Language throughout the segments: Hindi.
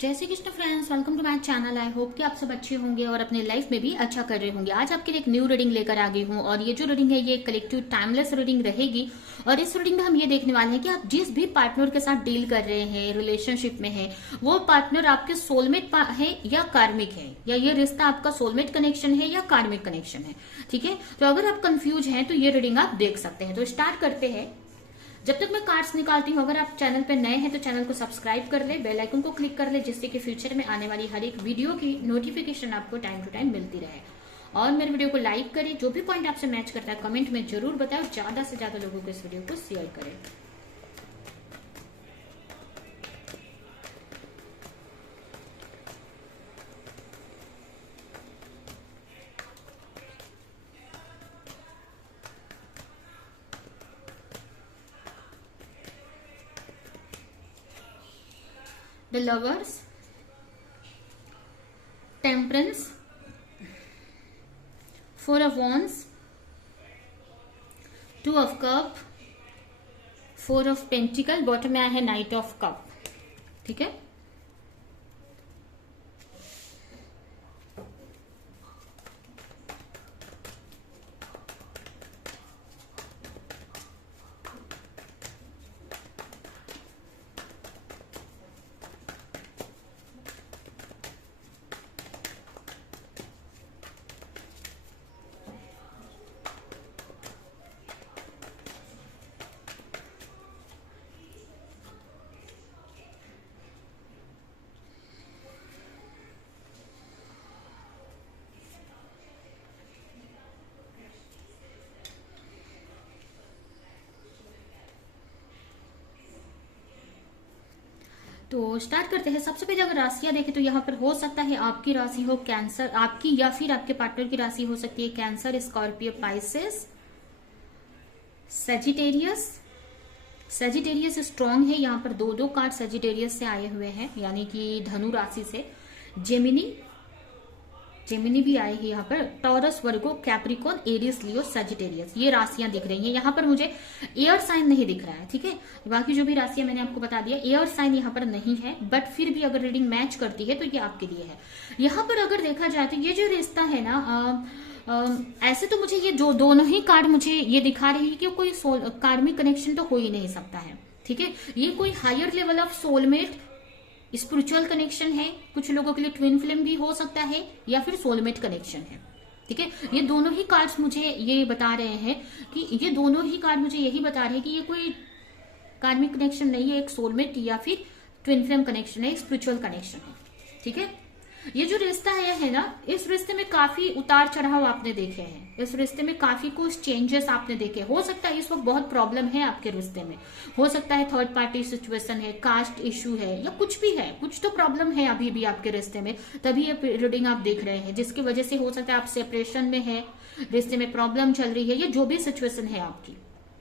जय Shri Krishna friends, welcome to my channel. I hope कि आप सब अच्छे होंगे और अपने लाइफ में भी अच्छा कर रहे होंगे। आज आपके लिए एक न्यू रीडिंग लेकर आ गई हूँ और ये जो रीडिंग है ये कलेक्टिव टाइमलेस रीडिंग रहेगी। और इस रीडिंग में हम ये देखने वाले हैं कि आप जिस भी पार्टनर के साथ डील कर रहे हैं, रिलेशनशिप में है, वो पार्टनर आपके सोलमेट है या कार्मिक है, या ये रिश्ता आपका सोलमेट कनेक्शन है या कार्मिक कनेक्शन है। ठीक है, तो अगर आप कंफ्यूज हैं तो ये रीडिंग आप देख सकते हैं। तो स्टार्ट करते हैं। जब तक मैं कार्ड्स निकालती हूँ, अगर आप चैनल पर नए हैं तो चैनल को सब्सक्राइब कर ले, बेल आइकन को क्लिक कर ले, जिससे कि फ्यूचर में आने वाली हर एक वीडियो की नोटिफिकेशन आपको टाइम टू टाइम मिलती रहे। और मेरे वीडियो को लाइक करें, जो भी पॉइंट आपसे मैच करता है कमेंट में जरूर बताओ, ज्यादा से ज्यादा लोगों को इस वीडियो को शेयर करें। The Lovers, Temperance, Four of Wands, Two of Cup, Four of Pentacle, bottom में आया है नाइट ऑफ कप। ठीक है, तो स्टार्ट करते हैं। सबसे पहले अगर राशियां देखें तो यहाँ पर हो सकता है आपकी राशि हो कैंसर, आपकी या फिर आपके पार्टनर की राशि हो सकती है cancer, Scorpio, Pisces, Sagittarius. Sagittarius strong है, यहाँ पर दो दो कार्ड सेजिटेरियस से आए हुए हैं, यानी कि धनु राशि से। जेमिनी, जेमिनी भी आए हैं यहाँ पर। टॉरस, वर्गो, कैप्रिकॉन, एरिस, लियो, सजिटेरियस, ये राशियां दिख रही हैं। यहाँ पर मुझे एयर साइन नहीं दिख रहा है। ठीक है, बाकी जो भी राशियां मैंने आपको बता दिया, एयर साइन यहाँ पर नहीं है, बट फिर भी अगर रीडिंग मैच करती है तो ये आपके लिए है। यहाँ पर अगर देखा जाए तो ये जो रिश्ता है ना, ऐसे तो मुझे ये जो दोनों ही कार्ड मुझे ये दिखा रही है कि कोई कार्मिक कनेक्शन तो हो ही नहीं सकता है। ठीक है, ये कोई higher level of soulmate spiritual connection है। कुछ लोगों के लिए ट्विन फ्लेम भी हो सकता है या फिर सोलमेट कनेक्शन है। ठीक है, ये दोनों ही कार्ड्स मुझे ये बता रहे हैं कि ये दोनों ही कार्ड मुझे यही बता रहे हैं कि ये कोई कार्मिक कनेक्शन नहीं है, एक सोलमेट या फिर ट्विन फ्लेम कनेक्शन है, एक स्पिरिचुअल कनेक्शन है। ठीक है, ये जो रिश्ता है ना, इस रिश्ते में काफी उतार चढ़ाव आपने देखे हैं, इस रिश्ते में काफी कुछ चेंजेस आपने देखे। हो सकता है इस वक्त बहुत प्रॉब्लम है आपके रिश्ते में, हो सकता है थर्ड पार्टी सिचुएशन है, कास्ट इश्यू है, या कुछ भी है, कुछ तो प्रॉब्लम है अभी भी आपके रिश्ते में, तभी ये रीडिंग आप देख रहे हैं, जिसकी वजह से हो सकता है आप सेपरेशन में है, रिश्ते में प्रॉब्लम चल रही है, या जो भी सिचुएशन है आपकी।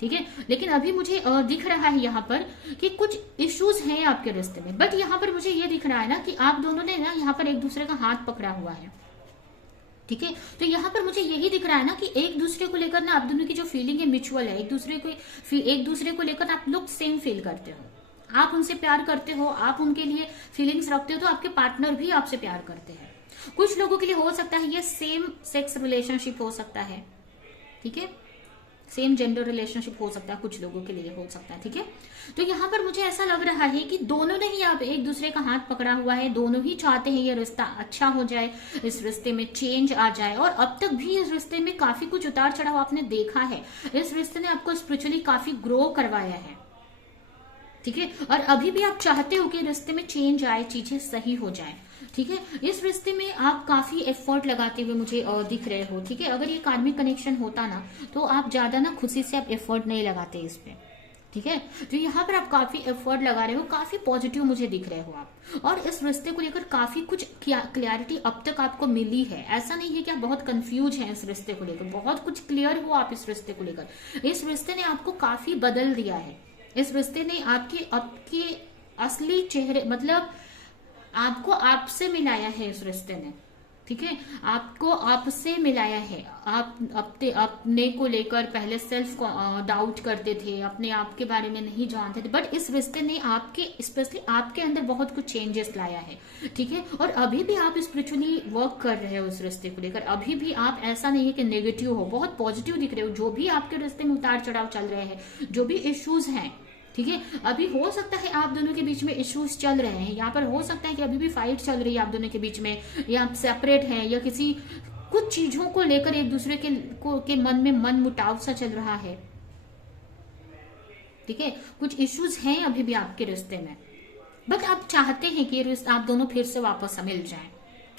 ठीक है, लेकिन अभी मुझे दिख रहा है यहाँ पर कि कुछ इश्यूज हैं आपके रिश्ते में, बट यहाँ पर मुझे ये दिख रहा है ना कि आप दोनों ने ना यहाँ पर एक दूसरे का हाथ पकड़ा हुआ है। ठीक है, तो यहाँ पर मुझे यही दिख रहा है ना कि एक दूसरे को लेकर ना आप दोनों की जो फीलिंग है म्यूचुअल है, एक दूसरे को लेकर आप लोग सेम फील करते हो, आप उनसे प्यार करते हो, आप उनके लिए फीलिंग्स रखते हो, तो आपके पार्टनर भी आपसे प्यार करते हैं। कुछ लोगों के लिए हो सकता है ये सेम सेक्स रिलेशनशिप हो सकता है। ठीक है, सेम जेंडर रिलेशनशिप हो सकता है, कुछ लोगों के लिए हो सकता है। ठीक है, तो यहाँ पर मुझे ऐसा लग रहा है कि दोनों ने ही आप एक दूसरे का हाथ पकड़ा हुआ है, दोनों ही चाहते हैं ये रिश्ता अच्छा हो जाए, इस रिश्ते में चेंज आ जाए। और अब तक भी इस रिश्ते में काफी कुछ उतार चढ़ाव आपने देखा है, इस रिश्ते ने आपको स्पिरिचुअली काफी ग्रो करवाया है। ठीक है, और अभी भी आप चाहते हो कि रिश्ते में चेंज आए, चीजें सही हो जाए। ठीक है, इस रिश्ते में आप काफी एफर्ट लगाते हुए मुझे दिख रहे हो। ठीक है, अगर ये कार्मिक कनेक्शन होता ना तो आप ज्यादा ना खुशी से आप एफर्ट नहीं लगाते इस पे। ठीक है, तो यहाँ पर आप काफी एफर्ट लगा रहे हो, काफी पॉजिटिव मुझे दिख रहे हो आप, और इस रिश्ते को लेकर काफी कुछ क्लियरिटी अब तक आपको मिली है। ऐसा नहीं है कि आप बहुत कंफ्यूज हैं इस रिश्ते को लेकर, बहुत कुछ क्लियर हो आप इस रिश्ते को लेकर। इस रिश्ते ने आपको काफी बदल दिया है, इस रिश्ते ने आपके असली चेहरे, मतलब आपको आपसे मिलाया है इस रिश्ते ने। ठीक है, आपको आपसे मिलाया है। आप अपने को लेकर पहले सेल्फ डाउट करते थे, अपने आप के बारे में नहीं जानते थे, बट इस रिश्ते ने आपके स्पेशली आपके अंदर बहुत कुछ चेंजेस लाया है। ठीक है, और अभी भी आप स्पिरिचुअली वर्क कर रहे हो उस रिश्ते को लेकर। अभी भी आप ऐसा नहीं है कि नेगेटिव हो, बहुत पॉजिटिव दिख रहे हो। जो भी आपके रिश्ते में उतार चढ़ाव चल रहे हैं, जो भी इश्यूज हैं, ठीक है, अभी हो सकता है आप दोनों के बीच में इश्यूज चल रहे हैं, यहाँ पर हो सकता है कि अभी भी फाइट चल रही है आप दोनों के बीच में, या आप सेपरेट हैं, या किसी कुछ चीजों को लेकर एक दूसरे के मन में मन मुटाव सा चल रहा है। ठीक है, कुछ इश्यूज हैं अभी भी आपके रिश्ते में, बट आप चाहते हैं कि आप दोनों फिर से वापस मिल जाएं।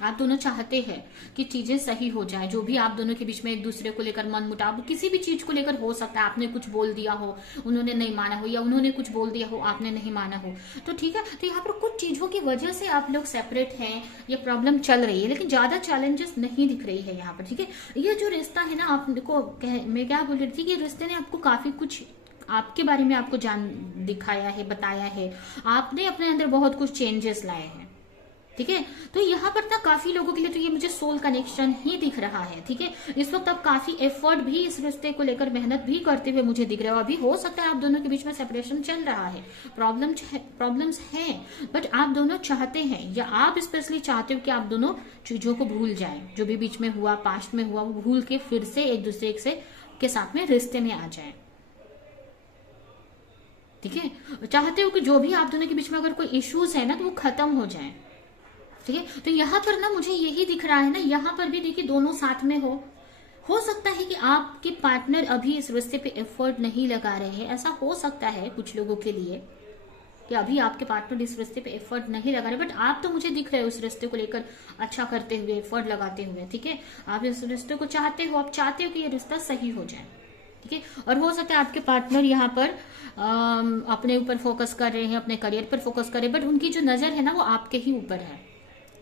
आप दोनों चाहते हैं कि चीजें सही हो जाए। जो भी आप दोनों के बीच में एक दूसरे को लेकर मन मुटाव किसी भी चीज को लेकर हो सकता है, आपने कुछ बोल दिया हो, उन्होंने नहीं माना हो, या उन्होंने कुछ बोल दिया हो, आपने नहीं माना हो, तो ठीक है, तो यहाँ पर कुछ चीजों की वजह से आप लोग सेपरेट हैं, ये प्रॉब्लम चल रही है, लेकिन ज्यादा चैलेंजेस नहीं दिख रही है यहाँ पर। ठीक है, ये जो रिश्ता है ना, आपको मैं क्या बोल रही थी कि रिश्ते ने आपको काफी कुछ आपके बारे में आपको दिखाया है, बताया है, आपने अपने अंदर बहुत कुछ चेंजेस लाए हैं। ठीक है, तो यहाँ पर ना काफी लोगों के लिए तो ये मुझे सोल कनेक्शन ही दिख रहा है। ठीक है, इस वक्त आप काफी एफर्ट भी इस रिश्ते को लेकर मेहनत भी करते हुए मुझे दिख रहे हो। अभी हो सकता है आप दोनों के बीच में सेपरेशन चल रहा है, प्रॉब्लम्स हैं, बट आप दोनों चाहते हैं, या आप स्पेशली चाहते हो कि आप दोनों चीजों को भूल जाए, जो भी बीच में हुआ, पास्ट में हुआ, वो भूल के फिर से एक दूसरे के साथ में रिश्ते में आ जाए। ठीक है, चाहते हो कि जो भी आप दोनों के बीच में अगर कोई इश्यूज है ना, तो वो खत्म हो जाए। ठीक है, तो यहाँ पर ना मुझे यही दिख रहा है ना, यहाँ पर भी देखिए दोनों साथ में हो सकता है कि आपके पार्टनर अभी इस रिश्ते पे एफर्ट नहीं लगा रहे हैं। ऐसा हो सकता है कुछ लोगों के लिए कि अभी आपके पार्टनर इस रिश्ते पे एफर्ट नहीं लगा रहे, बट आप तो मुझे दिख रहे हो उस रिश्ते को लेकर अच्छा करते हुए, एफर्ट लगाते हुए। ठीक है, आप इस रिश्ते को चाहते हो, आप चाहते हो कि ये रिश्ता सही हो जाए। ठीक है, और हो सकता है आपके पार्टनर यहाँ पर अपने ऊपर फोकस कर रहे हैं, अपने करियर पर फोकस कर रहे हैं, बट उनकी जो नजर है ना, वो आपके ही ऊपर है।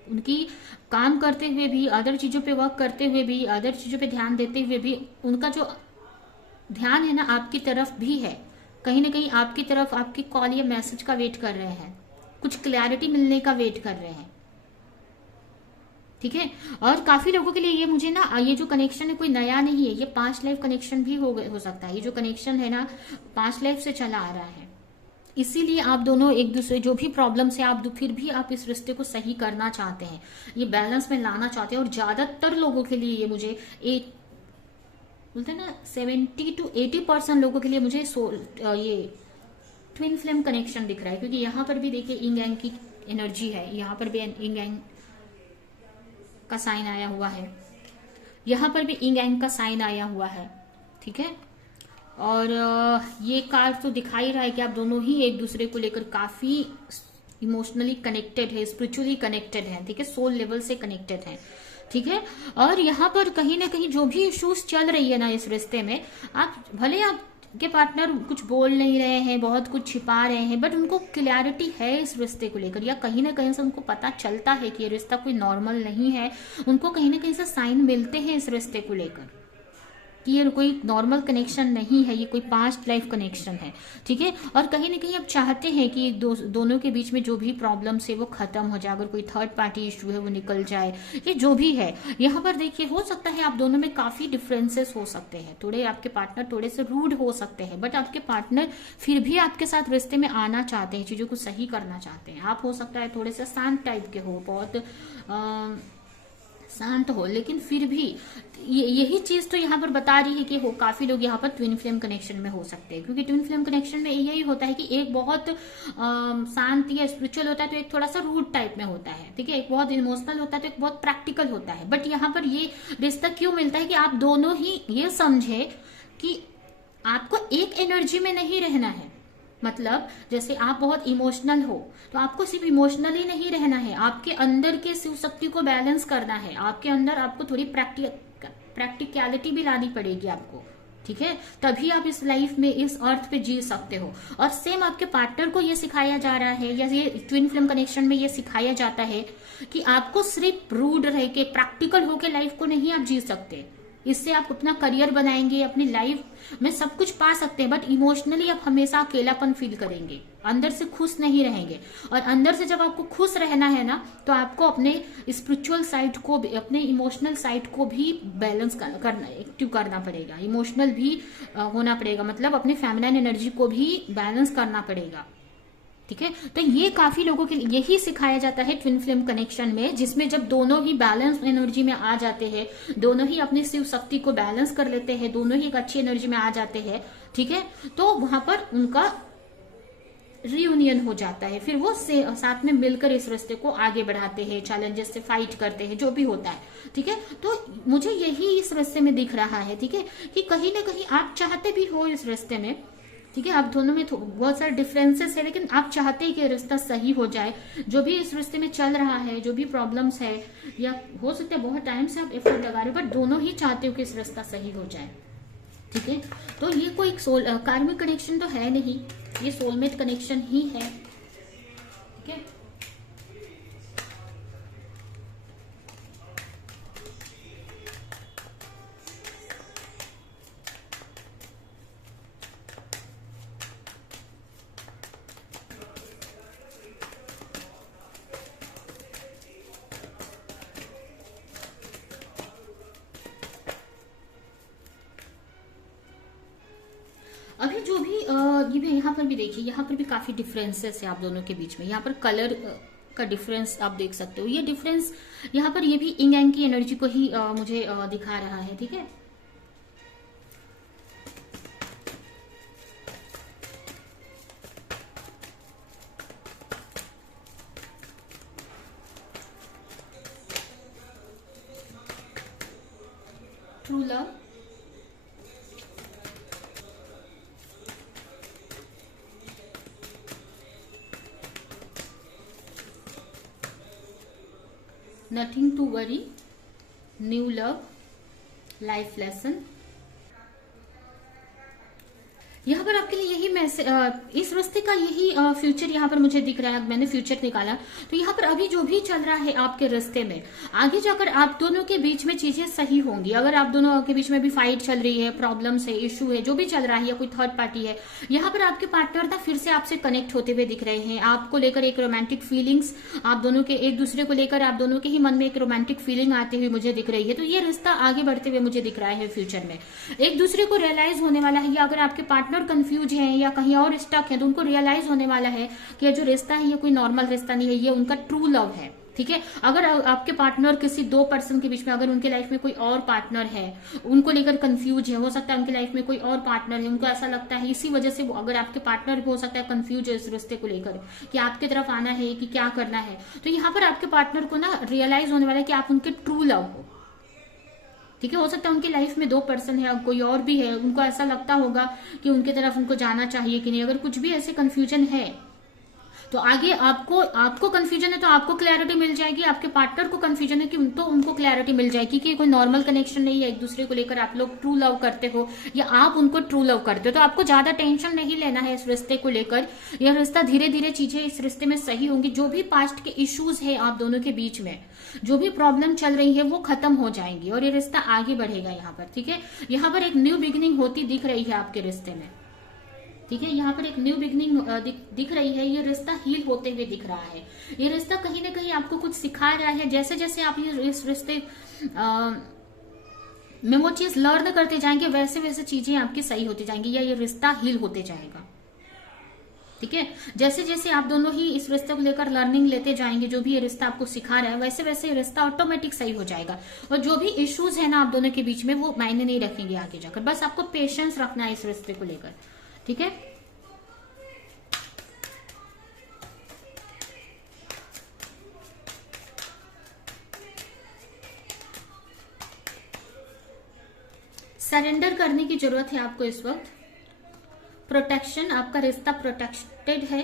उनकी काम करते हुए भी, अदर चीजों पे वर्क करते हुए भी, अदर चीजों पे ध्यान देते हुए भी, उनका जो ध्यान है ना आपकी तरफ भी है। कहीं ना कहीं आपकी तरफ आपकी कॉल या मैसेज का वेट कर रहे हैं, कुछ क्लैरिटी मिलने का वेट कर रहे हैं। ठीक है, और काफी लोगों के लिए ये मुझे ना, ये जो कनेक्शन है कोई नया नहीं है, ये पास्ट लाइफ कनेक्शन भी हो सकता है। ये जो कनेक्शन है ना, पास्ट लाइफ से चला आ रहा है। इसीलिए आप दोनों एक दूसरे, जो भी प्रॉब्लम्स है, आप फिर भी आप इस रिश्ते को सही करना चाहते हैं, ये बैलेंस में लाना चाहते हैं। और ज्यादातर लोगों के लिए ये मुझे बोलते हैं ना 70 to 80% लोगों के लिए मुझे ये ट्विन फ्लेम कनेक्शन दिख रहा है। क्योंकि यहाँ पर भी देखिए इंग एंग की एनर्जी है, यहाँ पर भी इंग एंग का साइन आया हुआ है, यहाँ पर भी इंग एंग का साइन आया हुआ है। ठीक है, और ये कार्ड तो दिखा ही रहा है कि आप दोनों ही एक दूसरे को लेकर काफी इमोशनली कनेक्टेड है, स्पिरिचुअली कनेक्टेड है। ठीक है, सोल लेवल से कनेक्टेड है। ठीक है, और यहाँ पर कहीं ना कहीं जो भी इश्यूज चल रही है ना इस रिश्ते में, आप भले आपके पार्टनर कुछ बोल नहीं रहे हैं, बहुत कुछ छिपा रहे हैं, बट उनको क्लैरिटी है इस रिश्ते को लेकर, या कहीं ना कहीं से उनको पता चलता है कि ये रिश्ता कोई नॉर्मल नहीं है। उनको कहीं ना कहीं से साइन मिलते हैं इस रिश्ते को लेकर कि ये कोई नॉर्मल कनेक्शन नहीं है, ये कोई पास्ट लाइफ कनेक्शन है। ठीक है, और कहीं ना कहीं आप चाहते हैं कि दोनों के बीच में जो भी प्रॉब्लम्स है वो खत्म हो जाए, अगर कोई थर्ड पार्टी इशू है वो निकल जाए, ये जो भी है। यहाँ पर देखिए हो सकता है आप दोनों में काफी डिफरेंसेस हो सकते हैं, थोड़े आपके पार्टनर थोड़े से रूड हो सकते हैं, बट आपके पार्टनर फिर भी आपके साथ रिश्ते में आना चाहते हैं, चीजों को सही करना चाहते हैं। आप हो सकता है थोड़े से शांत टाइप के हो, बहुत शांत हो, लेकिन फिर भी यही चीज तो यहाँ पर बता रही है कि हो काफी लोग यहाँ पर ट्विन फ्लेम कनेक्शन में हो सकते हैं। क्योंकि ट्विन फ्लेम कनेक्शन में यही होता है कि एक बहुत शांत या स्पिरिचुअल होता है, तो एक थोड़ा सा रूड टाइप में होता है। ठीक है, एक बहुत इमोशनल होता है, तो एक बहुत प्रैक्टिकल होता है। बट यहाँ पर ये रिश्ता क्यों मिलता है कि आप दोनों ही ये समझे कि आपको एक एनर्जी में नहीं रहना है। मतलब जैसे आप बहुत इमोशनल हो, तो आपको सिर्फ इमोशनल ही नहीं रहना है, आपके अंदर के शिव शक्ति को बैलेंस करना है, आपके अंदर आपको थोड़ी प्रैक्टिकलिटी भी लानी पड़ेगी आपको। ठीक है, तभी आप इस लाइफ में, इस अर्थ पे जी सकते हो। और सेम आपके पार्टनर को ये सिखाया जा रहा है, या ये ट्विन फ्लेम कनेक्शन में ये सिखाया जाता है कि आपको सिर्फ रूड रह के, प्रैक्टिकल होके लाइफ को नहीं आप जी सकते। इससे आप अपना करियर बनाएंगे, अपनी लाइफ में सब कुछ पा सकते हैं, बट इमोशनली आप हमेशा अकेलापन फील करेंगे, अंदर से खुश नहीं रहेंगे। और अंदर से जब आपको खुश रहना है ना, तो आपको अपने स्पिरिचुअल साइड को भी, अपने इमोशनल साइड को भी बैलेंस करना, एक्टिव करना पड़ेगा, इमोशनल भी होना पड़ेगा, मतलब अपने फेमिनिन एनर्जी को भी बैलेंस करना पड़ेगा। ठीक है, तो ये काफी लोगों के लिए यही सिखाया जाता है ट्विन फ्लेम कनेक्शन में, जिसमें जब दोनों ही बैलेंस एनर्जी में आ जाते हैं, दोनों ही अपनी शिव शक्ति को बैलेंस कर लेते हैं, दोनों ही एक अच्छी एनर्जी में आ जाते हैं, ठीक है, तो वहां पर उनका रियूनियन हो जाता है। फिर वो साथ में मिलकर इस रिश्ते को आगे बढ़ाते हैं, चैलेंजेस से फाइट करते हैं, जो भी होता है। ठीक है, तो मुझे यही इस रिश्ते में दिख रहा है, ठीक है, कि कहीं ना कहीं आप चाहते भी हो इस रिश्ते में, ठीक है, आप दोनों में बहुत सारे डिफरेंसेस है, लेकिन आप चाहते हैं कि रिश्ता सही हो जाए। जो भी इस रिश्ते में चल रहा है, जो भी प्रॉब्लम्स है, या हो सकता है बहुत टाइम से आप एफर्ट लगा रहे हो, बट दोनों ही चाहते हो कि इस रिश्ता सही हो जाए। ठीक है, तो ये कोई कार्मिक कनेक्शन तो है नहीं, ये सोलमेट कनेक्शन ही है। ठीक है, अभी जो भी ये भी यहाँ पर भी देखिए, यहाँ पर भी काफी डिफरेंसेस है आप दोनों के बीच में। यहाँ पर कलर का डिफरेंस आप देख सकते हो, ये डिफरेंस यहाँ पर ये भी इंग एंग की एनर्जी को ही मुझे दिखा रहा है। ठीक है, true love, nothing to worry, new love, life lesson. यहाँ पर आपके लिए यही मैसेज, इस रिश्ते का यही फ्यूचर यहाँ पर मुझे दिख रहा है। मैंने फ्यूचर निकाला, तो यहाँ पर अभी जो भी चल रहा है आपके रिश्ते में, आगे जाकर आप दोनों के बीच में चीजें सही होंगी। अगर आप दोनों के बीच में भी फाइट चल रही है, प्रॉब्लम्स है, इशू है, जो भी चल रहा है, या कोई थर्ड पार्टी है, यहाँ पर आपके पार्टनर ना फिर से आपसे कनेक्ट होते हुए दिख रहे हैं। आपको लेकर एक रोमांटिक फीलिंग्स, आप दोनों के एक दूसरे को लेकर आप दोनों के ही मन में एक रोमांटिक फीलिंग आती हुई मुझे दिख रही है। तो ये रिश्ता आगे बढ़ते हुए मुझे दिख रहा है फ्यूचर में, एक दूसरे को रियलाइज होने वाला है। या अगर आपके पार्टनर कंफ्यूज है या कहीं और स्टक है, तो उनको रियलाइज होने वाला है कि जो रिश्ता है ये कोई नॉर्मल रिश्ता नहीं है, ये उनका ट्रू लव है। ठीक है, अगर आपके पार्टनर किसी दो पर्सन के बीच में, अगर उनके लाइफ में कोई और पार्टनर है, उनको लेकर कंफ्यूज है, हो सकता है उनकी लाइफ में कोई और पार्टनर है, उनको ऐसा लगता है, इसी वजह से अगर आपके पार्टनर भी हो सकता है कंफ्यूज है इस रिश्ते को लेकर कि आपके तरफ आना है कि क्या करना है, तो यहाँ पर आपके पार्टनर को ना रियलाइज होने वाला है कि आप उनके ट्रू लव हो। ठीक है, हो सकता है उनकी लाइफ में दो पर्सन है, कोई और भी है, उनको ऐसा लगता होगा कि उनके तरफ उनको जाना चाहिए कि नहीं। अगर कुछ भी ऐसे कंफ्यूजन है, तो आगे आपको कंफ्यूजन है तो आपको क्लैरिटी मिल जाएगी, आपके पार्टनर को कंफ्यूजन है कि तो उनको क्लैरिटी मिल जाएगी कि कोई नॉर्मल कनेक्शन नहीं है, एक दूसरे को लेकर आप लोग ट्रू लव करते हो या आप उनको ट्रू लव करते हो। तो आपको ज्यादा टेंशन नहीं लेना है इस रिश्ते को लेकर। यह रिश्ता धीरे धीरे चीजें इस रिश्ते में सही होंगी। जो भी पास्ट के इश्यूज है आप दोनों के बीच में, जो भी प्रॉब्लम चल रही है, वो खत्म हो जाएंगी और ये रिश्ता आगे बढ़ेगा यहाँ पर। ठीक है, यहाँ पर एक न्यू बिगिनिंग होती दिख रही है आपके रिश्ते में। ठीक है, यहाँ पर एक न्यू बिगनिंग दिख रही है। ये रिश्ता हील होते हुए दिख रहा है। ये रिश्ता कहीं ना कहीं आपको कुछ सिखा रहा है। जैसे जैसे आप इस रिश्ते में वो चीज लर्न करते जाएंगे, वैसे वैसे चीजें आपकी सही होती जाएंगी, या ये रिश्ता हील होते जाएगा। ठीक है, जैसे जैसे आप दोनों ही इस रिश्ते को लेकर लर्निंग लेते जाएंगे, जो भी ये रिश्ता आपको सिखा रहा है, वैसे वैसे ये रिश्ता ऑटोमेटिक सही हो जाएगा। और जो भी इश्यूज है ना आप दोनों के बीच में, वो मायने नहीं रखेंगे आगे जाकर। बस आपको पेशेंस रखना है इस रिश्ते को लेकर। ठीक है, सरेंडर करने की जरूरत है आपको इस वक्त। प्रोटेक्शन, आपका रिश्ता प्रोटेक्टेड है।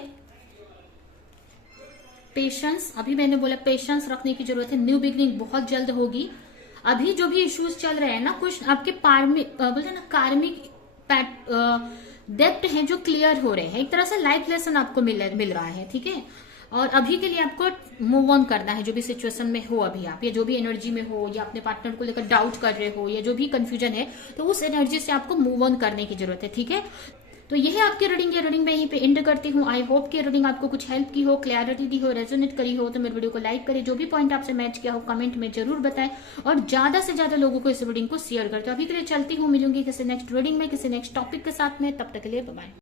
पेशेंस, अभी मैंने बोला पेशेंस रखने की जरूरत है। न्यू बिगनिंग बहुत जल्द होगी। अभी जो भी इश्यूज चल रहे हैं ना, कुछ आपके बोलते हैं ना कार्मिक डेप्ट हैं जो क्लियर हो रहे हैं। एक तरह से लाइफ लेसन आपको मिल रहा है। ठीक है, और अभी के लिए आपको मूव ऑन करना है, जो भी सिचुएशन में हो अभी आप, या जो भी एनर्जी में हो, या अपने पार्टनर को लेकर डाउट कर रहे हो, या जो भी कंफ्यूजन है, तो उस एनर्जी से आपको मूव ऑन करने की जरूरत है। ठीक है, तो यह है आपकी रीडिंग। ये रीडिंग मैं यहीं पे एंड करती हूँ। आई होप कि रीडिंग आपको कुछ हेल्प की हो, क्लैरिटी दी हो, रेजोनेट करी हो। तो मेरे वीडियो को लाइक करें, जो भी पॉइंट आपसे मैच किया हो कमेंट में जरूर बताएं, और ज्यादा से ज्यादा लोगों को इस रीडिंग को शेयर करते हो। अभी के लिए चलती हूँ, मिलूंगी किसी नेक्स्ट रीडिंग में, किसी नेक्स्ट टॉपिक के साथ में। तब तक के लिए बाय।